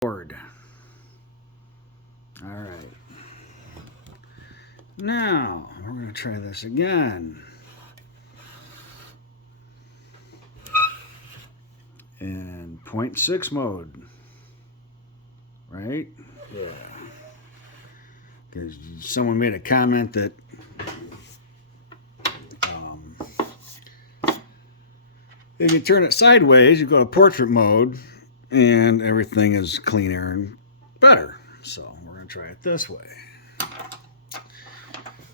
board. All right. Now, we're going to try this again. In 0.6 mode. Right? Yeah. Because someone made a comment that if you turn it sideways, you go to portrait mode, and everything is cleaner and better. So we're going to try it this way.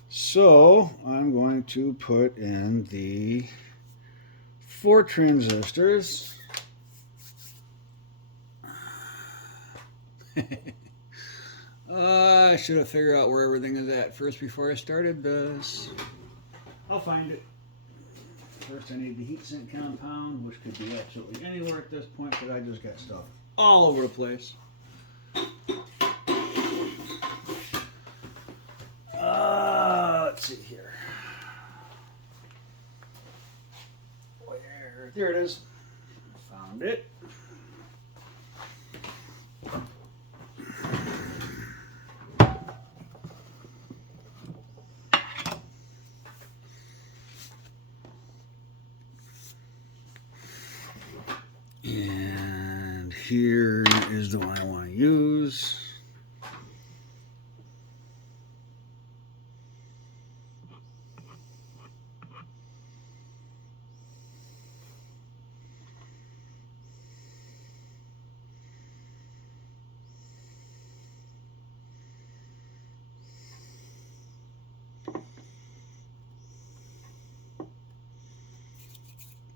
So I'm going to put in the 4 transistors. I should have figured out where everything is at first before I started this. I'll find it. First, I need the heatsink compound, which could be absolutely anywhere at this point, but I just got stuff all over the place. Let's see here. There it is. Found it. And here is the one I want to use.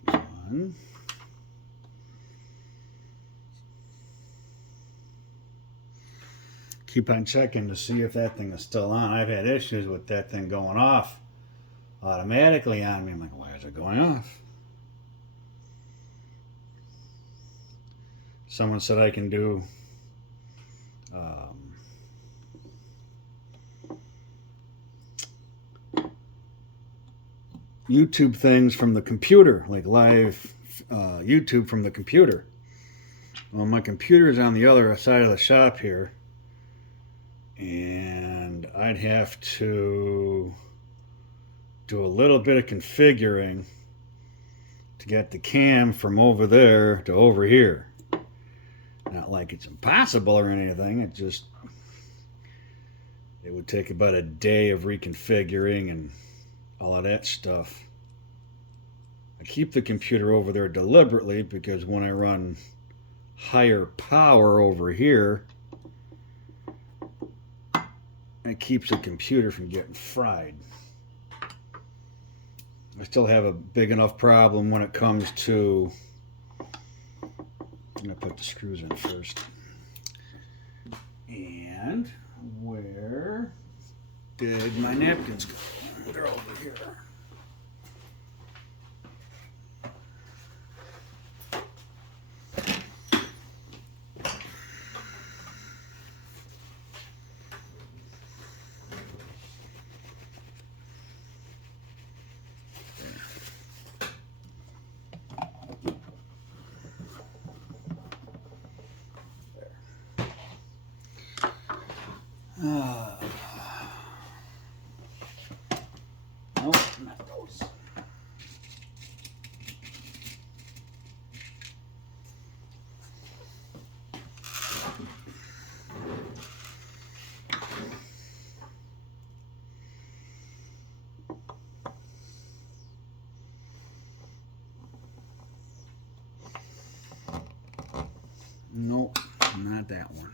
One. Keep on checking to see if that thing is still on. I've had issues with that thing going off automatically on me. I'm like, why is it going off? Someone said I can do YouTube things from the computer, like live YouTube from the computer. Well, my computer is on the other side of the shop here, and I'd have to do a little bit of configuring to get the cam from over there to over here. Not like it's impossible or anything, it would take about a day of reconfiguring and all of that stuff. I keep the computer over there deliberately because when I run higher power over here, it keeps the computer from getting fried. I still have a big enough problem when it comes to, I'm going to put the screws in first. And where did my napkins go? They're over here. Nope, not those. Nope, not that one.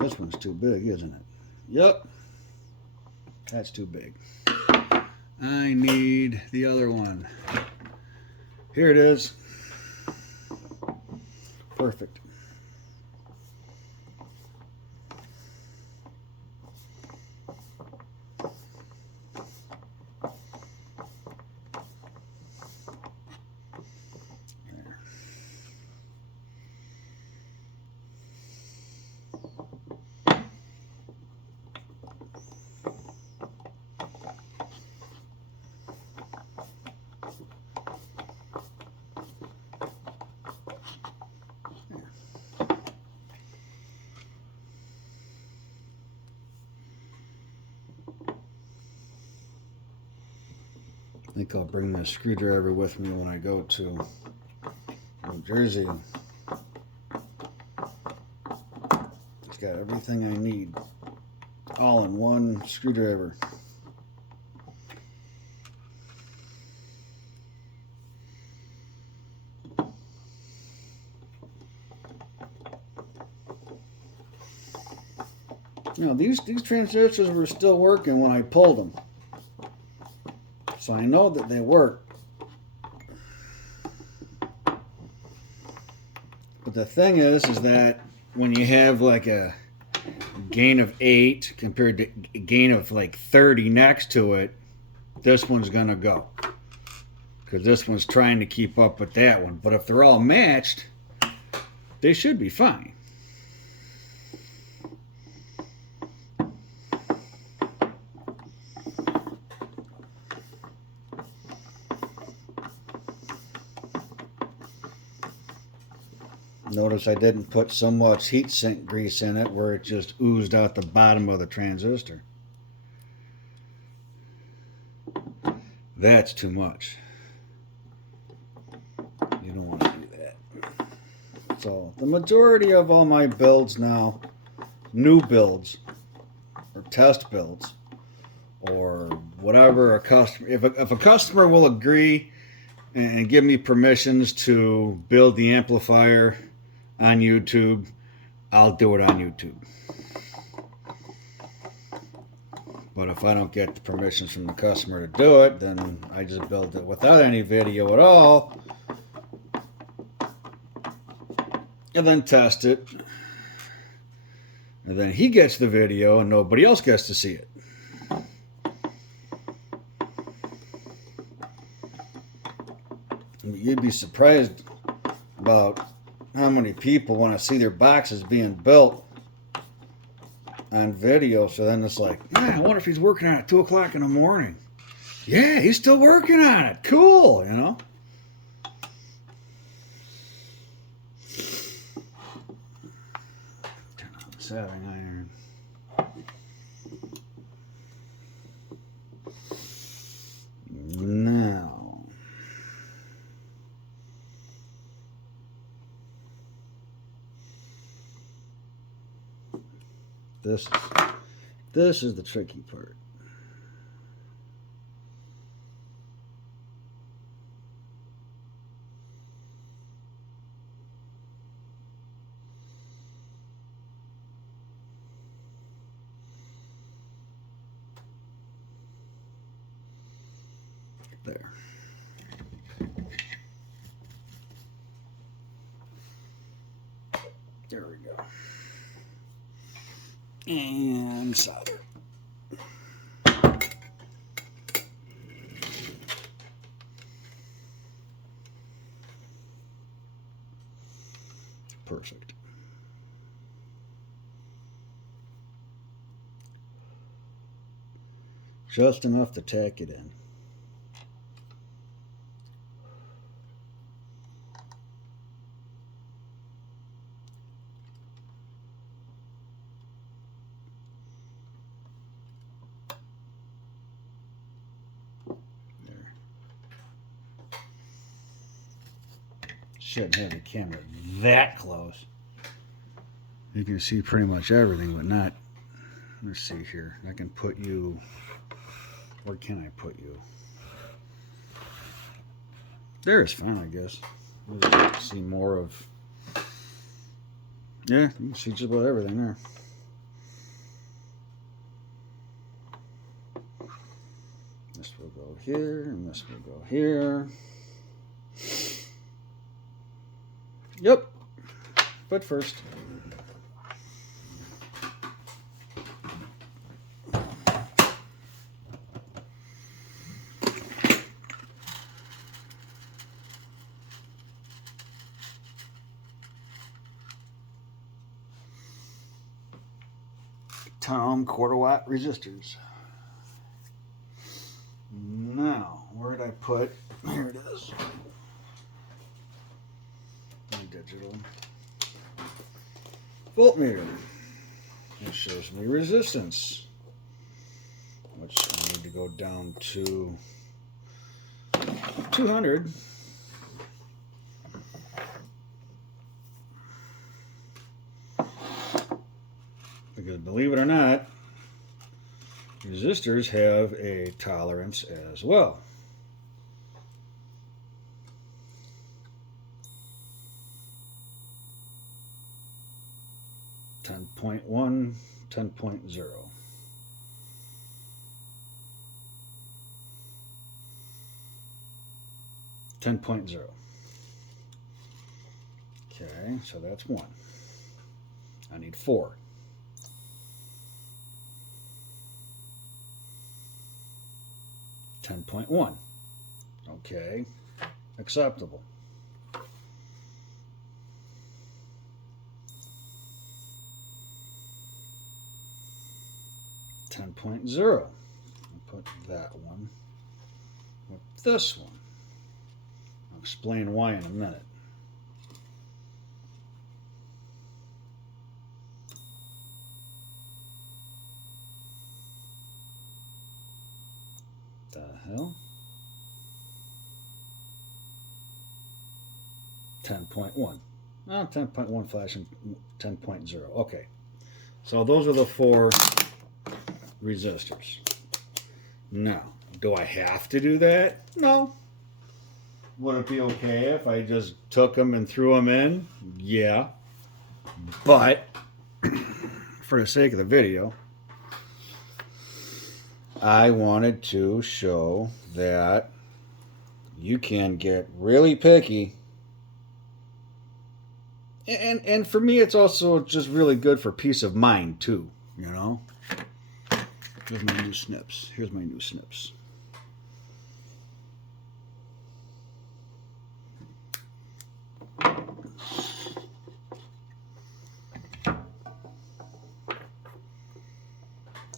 This one's too big, isn't it? Yep. That's too big. I need the other one. Here it is. Perfect. think I'll bring my screwdriver with me when I go to New Jersey. It's got everything I need, all in one screwdriver. You know, these transistors were still working when I pulled them. So I know that they work. But the thing is that when you have like a gain of 8 compared to a gain of like 30 next to it, this one's going to go. Because this one's trying to keep up with that one. But if they're all matched, they should be fine. Notice I didn't put so much heat sink grease in it where it just oozed out the bottom of the transistor. That's too much. You don't want to do that. So the majority of all my builds now, new builds or test builds or whatever a customer, if a customer will agree and give me permissions to build the amplifier on YouTube, I'll do it on YouTube. But if I don't get the permissions from the customer to do it, then I just build it without any video at all, and then test it, and then he gets the video and nobody else gets to see it. You'd be surprised about how many people want to see their boxes being built on video. So then it's like, man, I wonder if he's working on it at 2 o'clock in the morning. Yeah, he's still working on it. Cool, you know. Turn on the soldering iron. Now, this is the tricky part. There. There we go. And solder. Perfect. Just enough to tack it in. Shouldn't have the camera that close. You can see pretty much everything, but not. Let's see here. I can put you. Where can I put you? There is fine, I guess. We'll see more of. Yeah, you can see just about everything there. This will go here, and this will go here. Yep. But first, Tom quarter-watt resistors. Now, where did I put? Here it is. Digital voltmeter. It shows me resistance, which I need to go down to 200. Because believe it or not, resistors have a tolerance as well. 10.1, 10.0. Okay, so that's 1. I need 4. 10.1. Okay, acceptable. 10.0. Put that one with this one. I'll explain why in a minute. The hell? 10.1. 10.1 flashing 10.0. Okay. So those are the 4 resistors. Now, do I have to do that? No. Would it be okay if I just took them and threw them in? Yeah. But, for the sake of the video, I wanted to show that you can get really picky. And for me, it's also just really good for peace of mind, too, you know? Here's my new snips. Here's my new snips.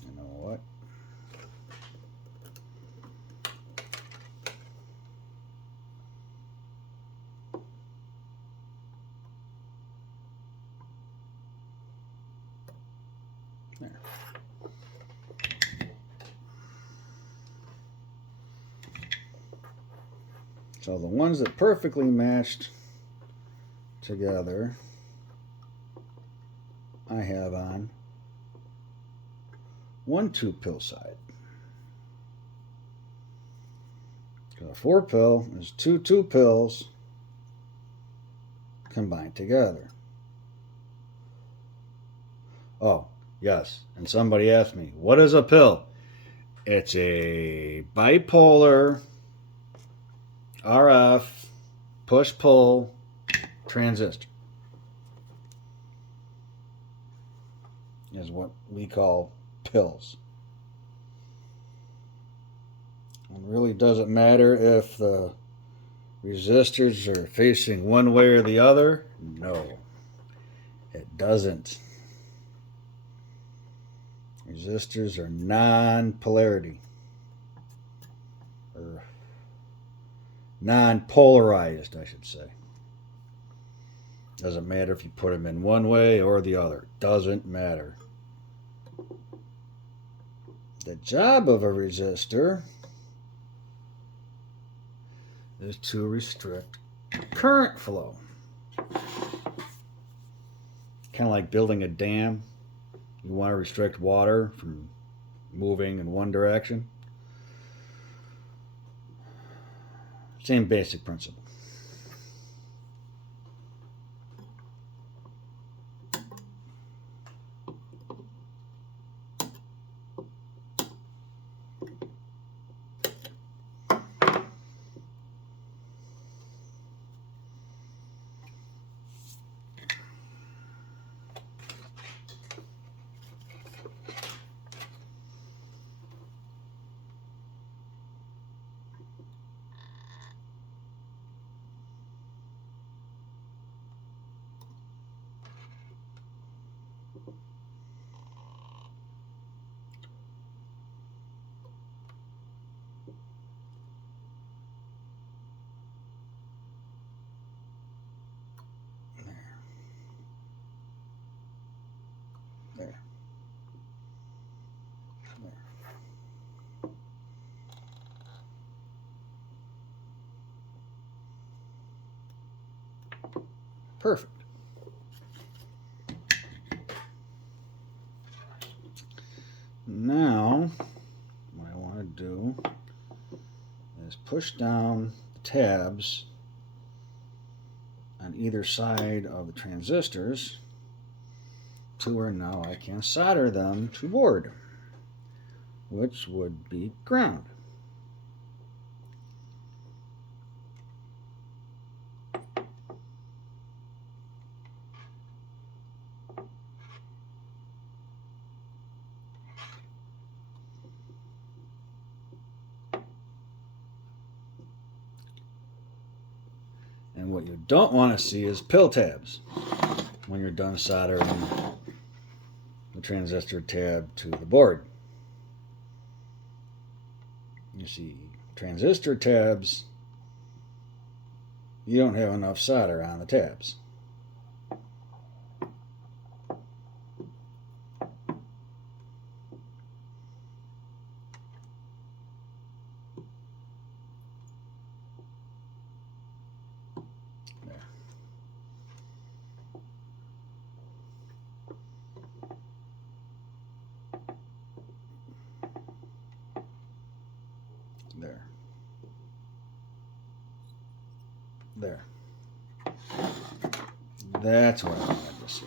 You know what? There. So the ones that perfectly matched together, I have on 1 2-pill side. So a 4-pill is 2 2-pills combined together. Oh, yes. And somebody asked me, what is a pill? It's a bipolar RF push-pull transistor. Is what we call pills. It really doesn't matter if the resistors are facing one way or the other. No, it doesn't. Resistors are non-polarity, or non-polarized, I should say. Doesn't matter if you put them in one way or the other. Doesn't matter. The job of a resistor is to restrict current flow. Kind of like building a dam. You want to restrict water from moving in one direction. Same basic principle. There. There. Perfect. Now, what I want to do is push down the tabs on either side of the transistors to where now I can solder them to board, which would be ground. And what you don't want to see is pill tabs when you're done soldering the transistor tab to the board. You see, transistor tabs, you don't have enough solder on the tabs. There. There. That's what I wanted to see.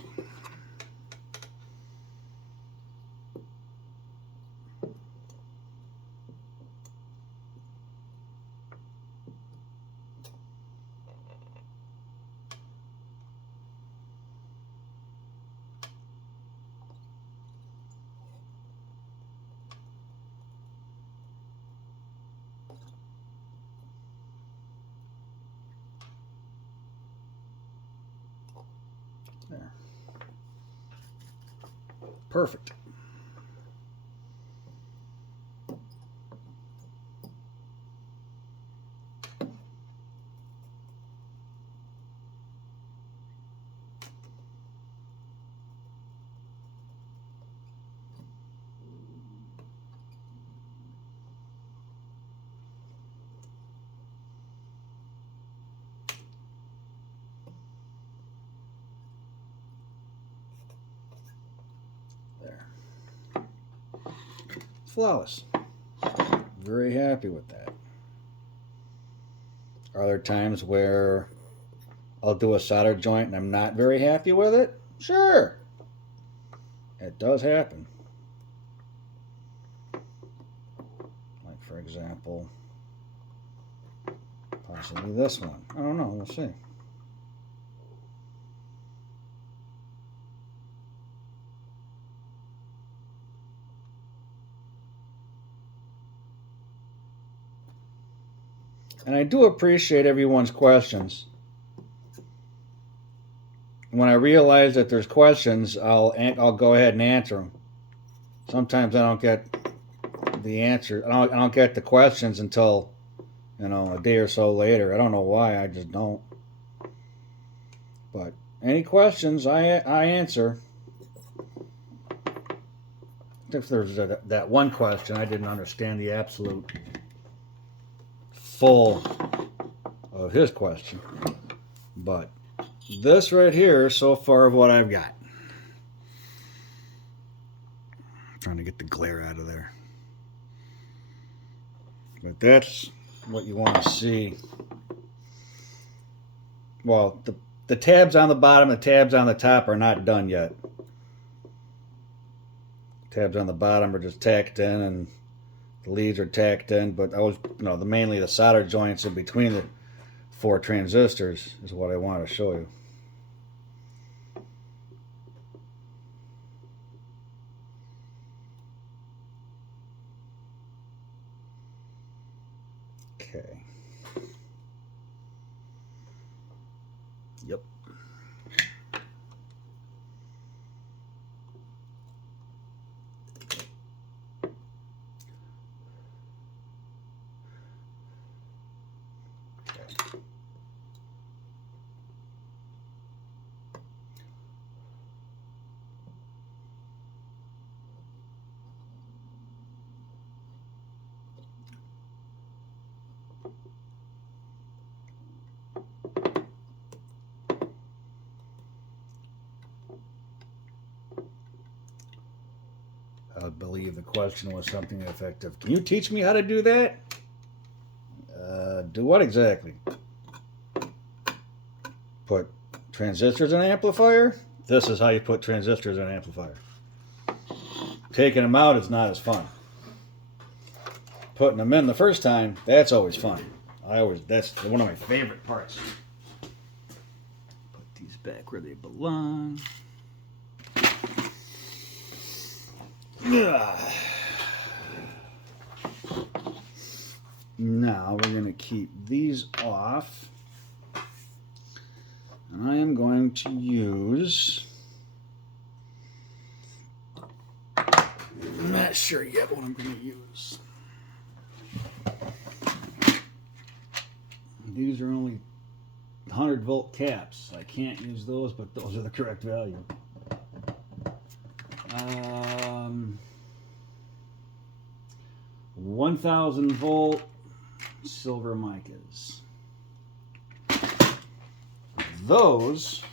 There. Perfect. There. Flawless. Very happy with that. Are there times where I'll do a solder joint and I'm not very happy with it? Sure. It does happen. Like, for example, possibly this one. I don't know. We'll see. And I do appreciate everyone's questions. When I realize that there's questions, I'll go ahead and answer them. Sometimes I don't get the answer. I don't get the questions until, a day or so later. I don't know why. I just don't. But any questions, I answer. If there's that one question, I didn't understand the absolute full of his question. But this right here, so far, of what I've got. I'm trying to get the glare out of there. But that's what you want to see. Well, the tabs on the bottom, the tabs on the top are not done yet. Tabs on the bottom are just tacked in, and the leads are tacked in. But mainly the solder joints in between the 4 transistors is what I want to show you. Okay. Yep. believe the question was something effective. Can you teach me how to do that? Do what exactly? Put transistors in an amplifier? This is how you put transistors in an amplifier. Taking them out is not as fun. Putting them in the first time, that's always fun. That's one of my favorite parts. Put these back where they belong. Now we're going to keep these off. And I am going to use, I'm not sure yet what I'm going to use. These are only 100-volt caps. I can't use those, but those are the correct value. 1,000-volt silver micas. Those,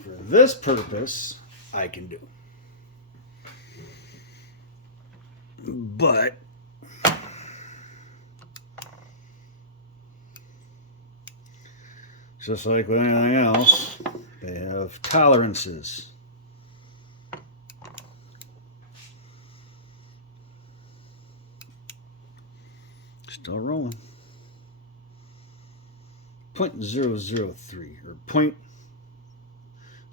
for this purpose, I can do. But just like with anything else, they have tolerances. Still rolling. 0.003 or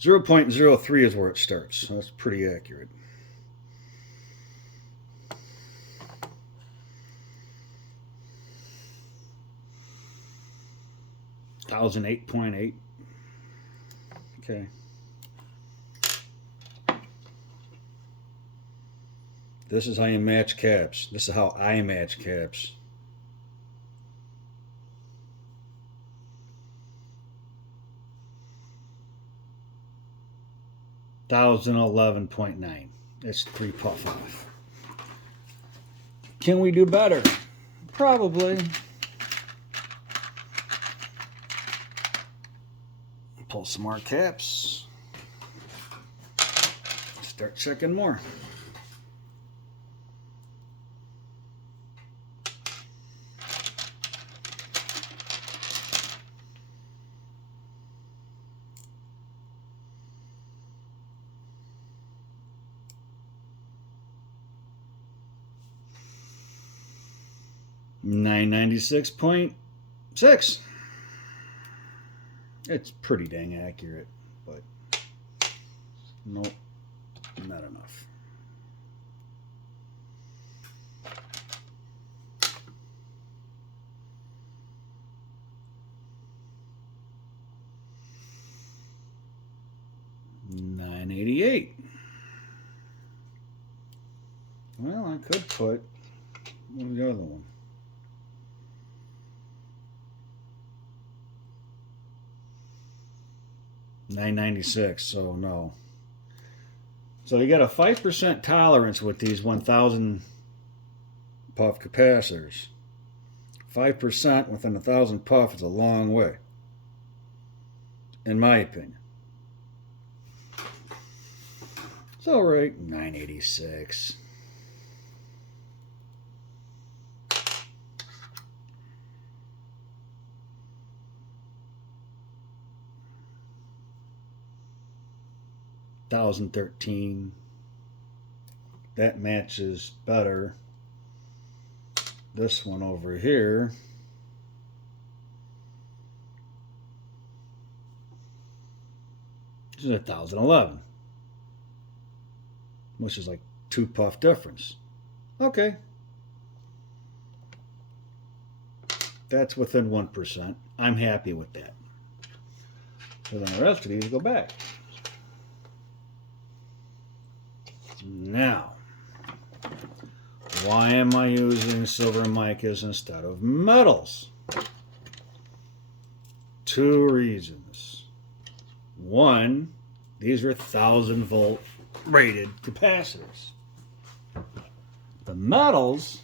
0.03 is where it starts. So that's pretty accurate. Thousand 8.8. Okay. This is how you match caps. This is how I match caps. 1,011.9. It's 3 puff off. Can we do better? Probably. Pull some more caps. Start checking more. $996.6. It's pretty dang accurate, but nope, not enough. $988. Well, I could put, what was the other one? $996, so no. So you got a 5% tolerance with these 1,000 puff capacitors. 5% within 1,000 puff is a long way, in my opinion. So right, $986. $1,013. That matches better. This one over here. This is 1,011. Which is like 2 puff difference. Okay. That's within 1%. I'm happy with that. So then the rest of these go back. Now, why am I using silver micas instead of metals? 2 reasons. One, these are 1,000-volt rated capacitors. The metals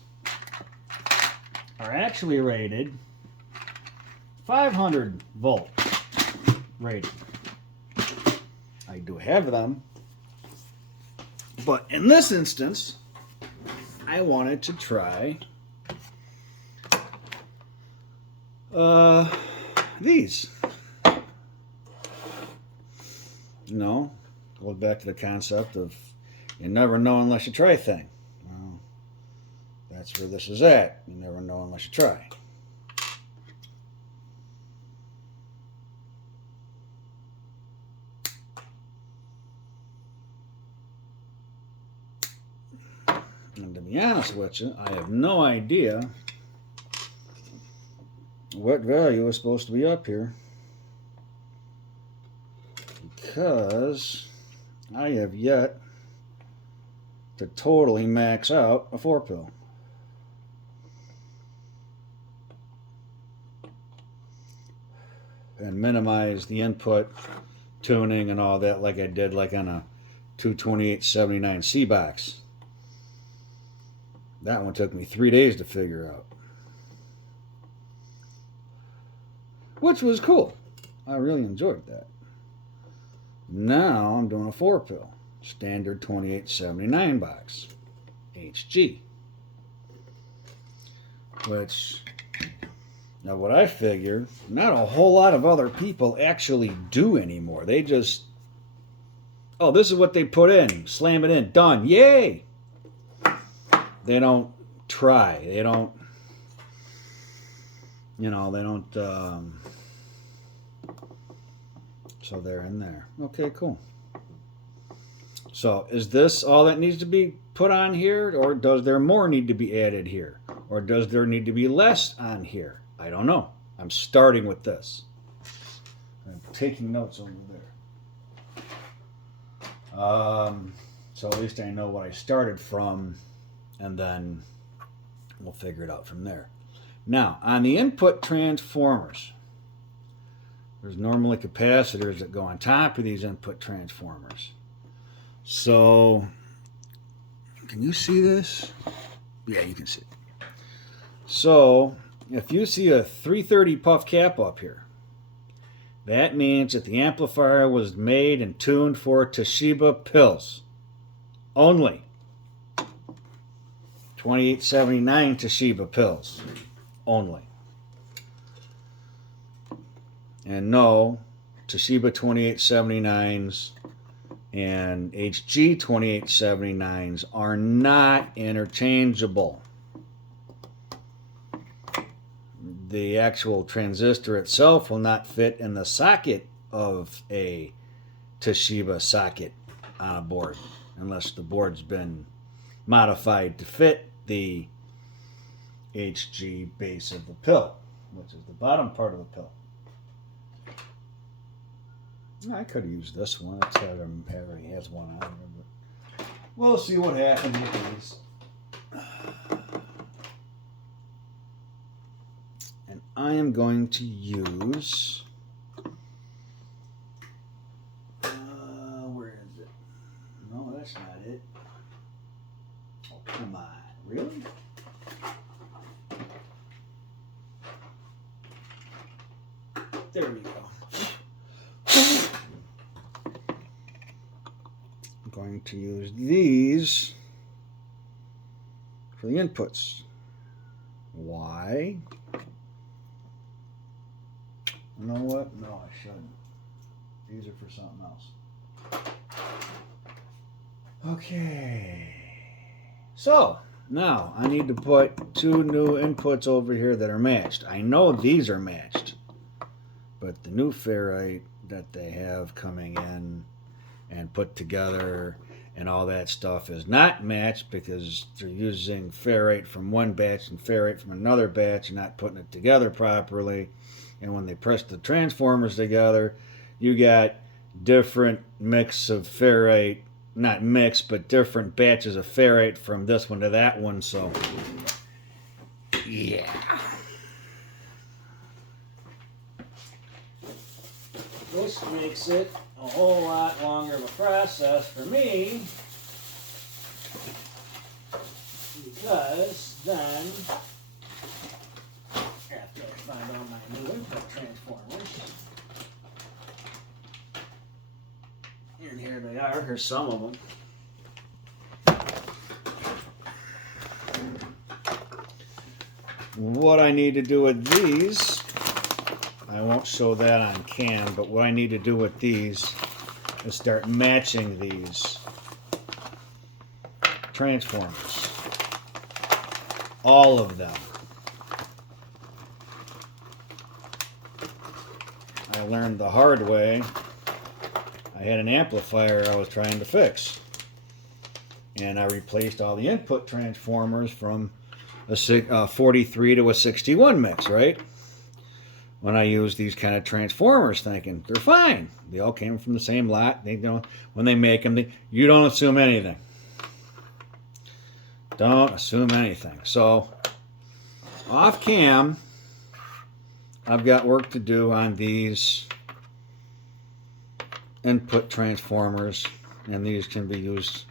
are actually rated 500-volt rated. I do have them But in this instance, I wanted to try these. You know, goes back to the concept of you never know unless you try a thing. Well, that's where this is at. You never know unless you try. And to be honest with you, I have no idea what value is supposed to be up here, because I have yet to totally max out a 4-pill. And minimize the input tuning and all that like I did like on a 22879C box. That one took me 3 days to figure out, which was cool. I really enjoyed that. Now I'm doing a 4-pill, standard 2879 box, HG. Which, now what I figure, not a whole lot of other people actually do anymore. They just, oh, this is what they put in, slam it in, done, yay! They don't try. They don't, you know, they don't, so they're in there. Okay, cool. So is this all that needs to be put on here, or does there more need to be added here? Or does there need to be less on here? I don't know. I'm starting with this. I'm taking notes over there. So at least I know what I started from, and then we'll figure it out from there. Now, on the input transformers, there's normally capacitors that go on top of these input transformers. So, can you see this? Yeah, you can see it. So, if you see a 330 puff cap up here, that means that the amplifier was made and tuned for Toshiba pills only. 2879 Toshiba pills only. And no, Toshiba 2879s and HG 2879s are not interchangeable. The actual transistor itself will not fit in the socket of a Toshiba socket on a board, unless the board's been modified to fit the HG base of the pill, which is the bottom part of the pill. I could have used this one. It already has one on there, but we'll see what happens with these. And I am going to use, where is it? No, that's not it. Oh, come on. Really? There we go. I'm going to use these for the inputs. Why? You know what? No, I shouldn't. These are for something else. Okay. So, now I need to put 2 new inputs over here that are matched. I know these are matched, but the new ferrite that they have coming in and put together and all that stuff is not matched, because they're using ferrite from one batch and ferrite from another batch and not putting it together properly. And when they press the transformers together, you got different mix of ferrite, not mix, but different batches of ferrite from this one to that one. So, yeah. This makes it a whole lot longer of a process for me, because then, after I find all my new input transformers, and here they are, here's some of them. what I need to do with these, I won't show that on cam, but what I need to do with these is start matching these transformers. All of them. I learned the hard way. I had an amplifier I was trying to fix. And I replaced all the input transformers from a 43 to a 61 mix, right? When I use these kind of transformers, thinking they're fine. They all came from the same lot. They don't. When they make them, you don't assume anything. Don't assume anything. So, off cam, I've got work to do on these input transformers, and these can be used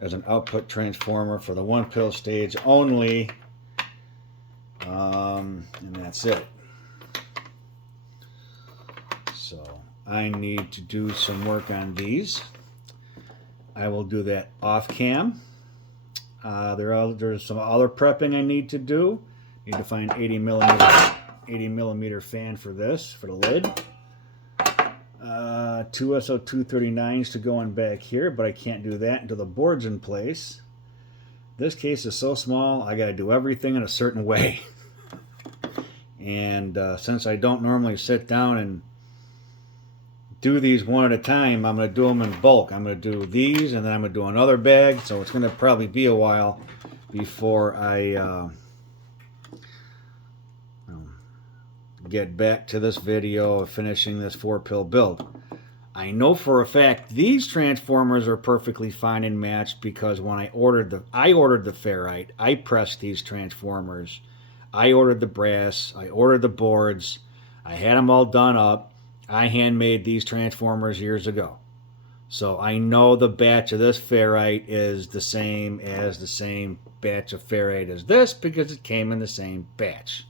as an output transformer for the one pill stage only, and that's it. So I need to do some work on these. I will do that off cam. There's some other prepping I need to do. Need to find 80 millimeter fan for this, for the lid. Two SO239s to go on back here, but I can't do that until the board's in place. This case is so small, I got to do everything in a certain way. And since I don't normally sit down and do these one at a time, I'm going to do them in bulk. I'm going to do these, and then I'm going to do another bag, so it's going to probably be a while before I get back to this video of finishing this 4-pill build. I know for a fact these transformers are perfectly fine and matched because when I ordered the ferrite, I pressed these transformers. I ordered the brass, I ordered the boards, I had them all done up. I handmade these transformers years ago. So I know the batch of this ferrite is the same as the same batch of ferrite as this because it came in the same batch.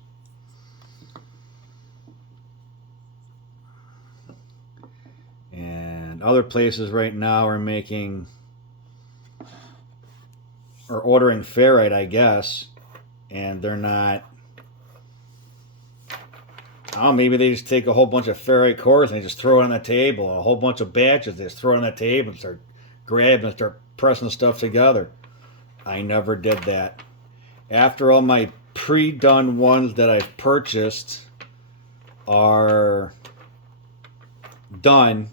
And other places right now are ordering ferrite, I guess, and they're not. Oh, maybe they just take a whole bunch of ferrite cores and they just throw it on the table. A whole bunch of batches, they just throw it on the table and start grabbing and start pressing stuff together. I never did that. After all my pre-done ones that I've purchased are done,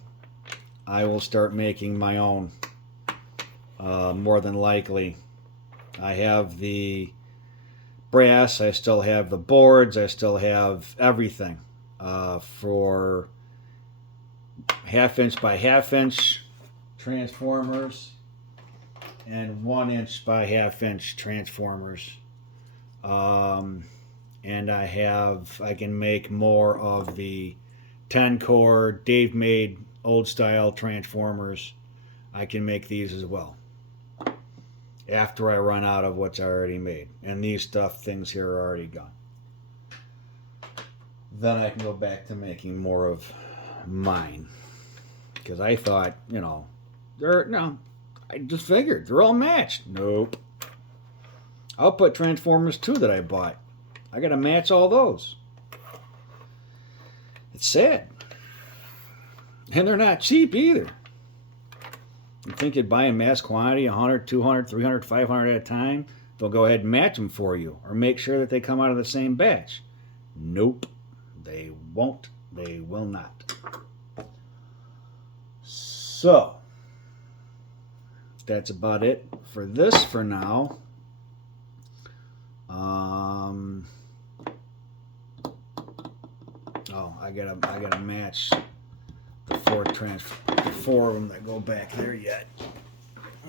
I will start making my own, more than likely. I have the brass, I still have the boards, I still have everything for 1/2 inch by 1/2 inch transformers and 1 inch by 1/2 inch transformers. And I can make more of the 10 core Dave made old style transformers. I can make these as well after I run out of what's already made, and these things here are already gone. Then I can go back to making more of mine, because I thought, I just figured they're all matched. Nope. Output transformers too that I bought, I gotta match all those. It's sad. And they're not cheap either. You think you'd buy in mass quantity, 100, 200, 300, 500 at a time? They'll go ahead and match them for you, or make sure that they come out of the same batch. Nope. They won't. They will not. So, that's about it for this for now. I gotta match the 4 of them that go back there yet,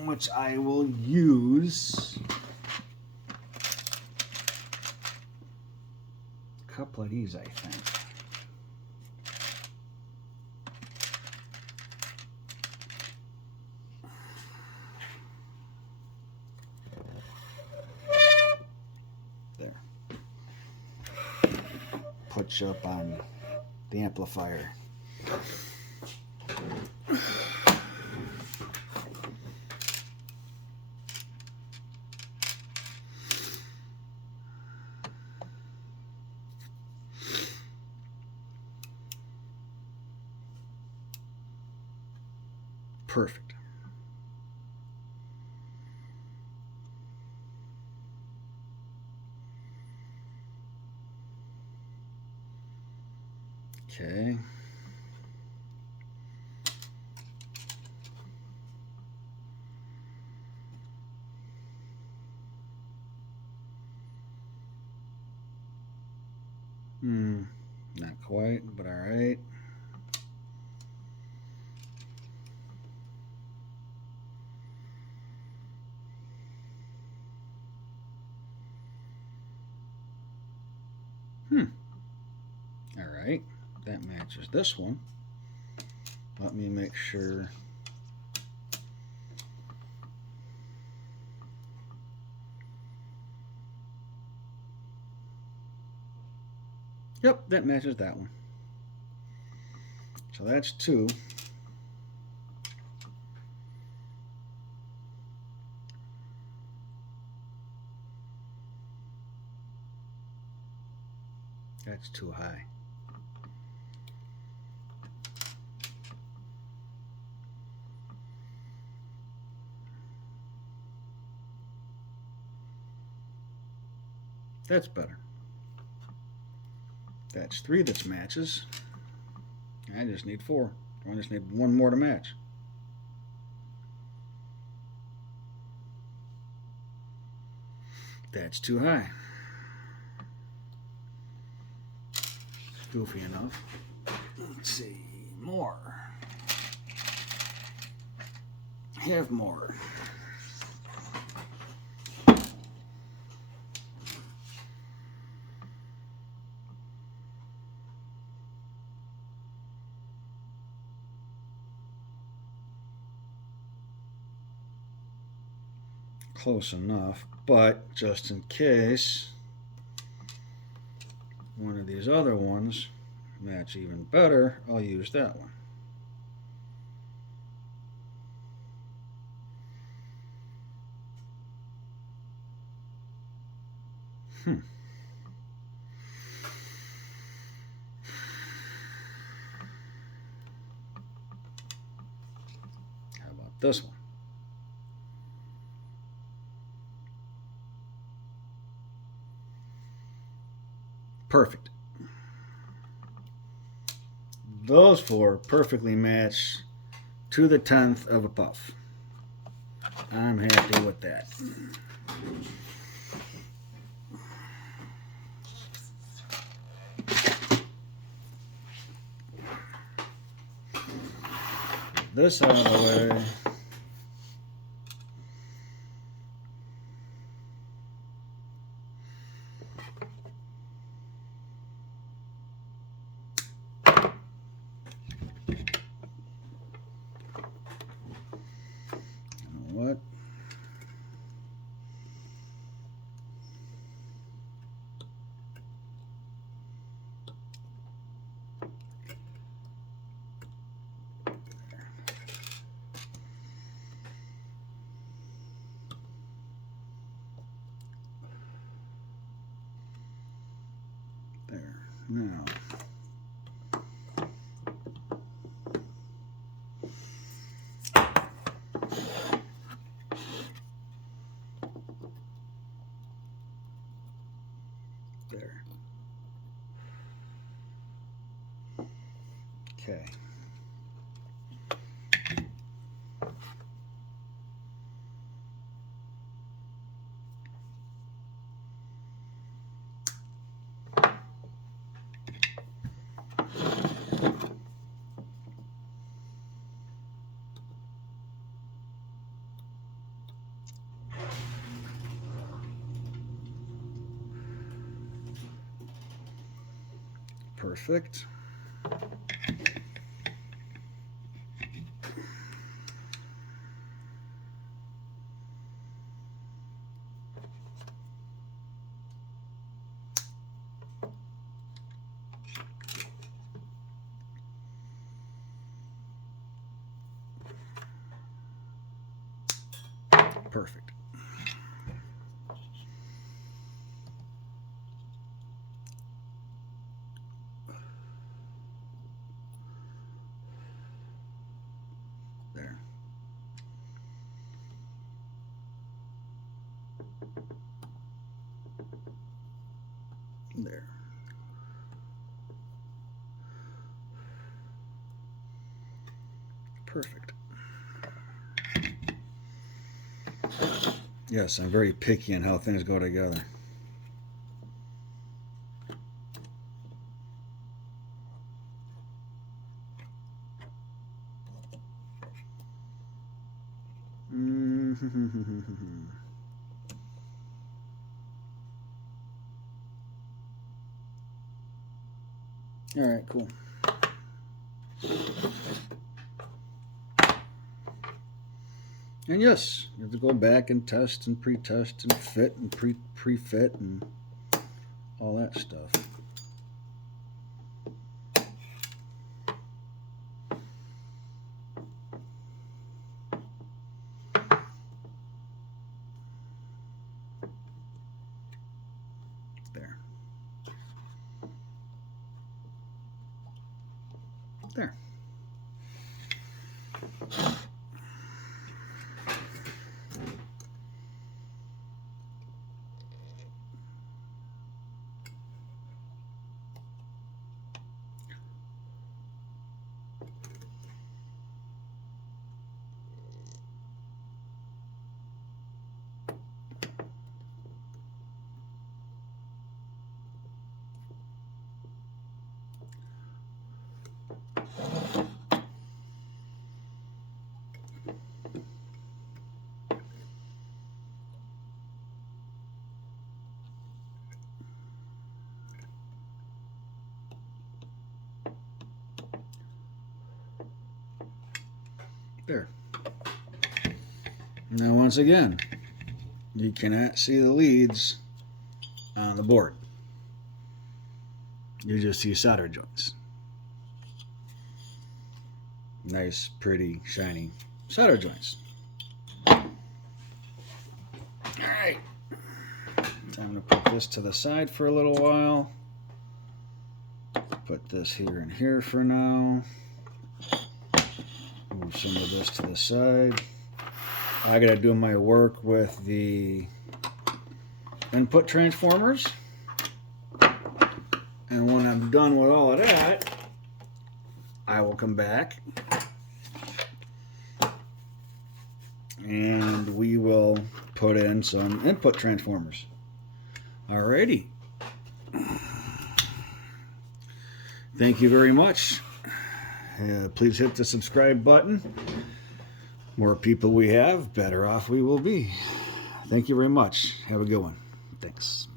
which I will use a couple of these, I think. There. Put you up on the amplifier. Perfect. Okay. Not quite, but all right. All right, that matches this one. Let me make sure. Yep, that matches that one. So that's 2. That's too high. That's better. That's 3 that matches. I just need 4. I just need 1 more to match. That's too high. Goofy enough. Let's see. More. Have more. Close enough, but just in case one of these other ones match even better, I'll use that one. How about this one? Perfect. Those 4 perfectly match to the 10th of a puff. I'm happy with that. This out of the way. What? There. Now. There. Okay. Perfect. Perfect. There. There. Perfect. Yes, I'm very picky on how things go together. All right, cool. And yes, you have to go back and test and pre-test and fit and pre-fit and all that stuff. There. There. There. Now once again, you cannot see the leads on the board. You just see solder joints. Nice, pretty, shiny solder joints. Alright. I'm going to put this to the side for a little while. Put this here and here for now. Move some of this to the side. I got to do my work with the input transformers. And when I'm done with all of that, I will come back and we will put in some input transformers. Alrighty. Thank you very much. Please hit the subscribe button. More people we have, better off we will be. Thank you very much. Have a good one. Thanks.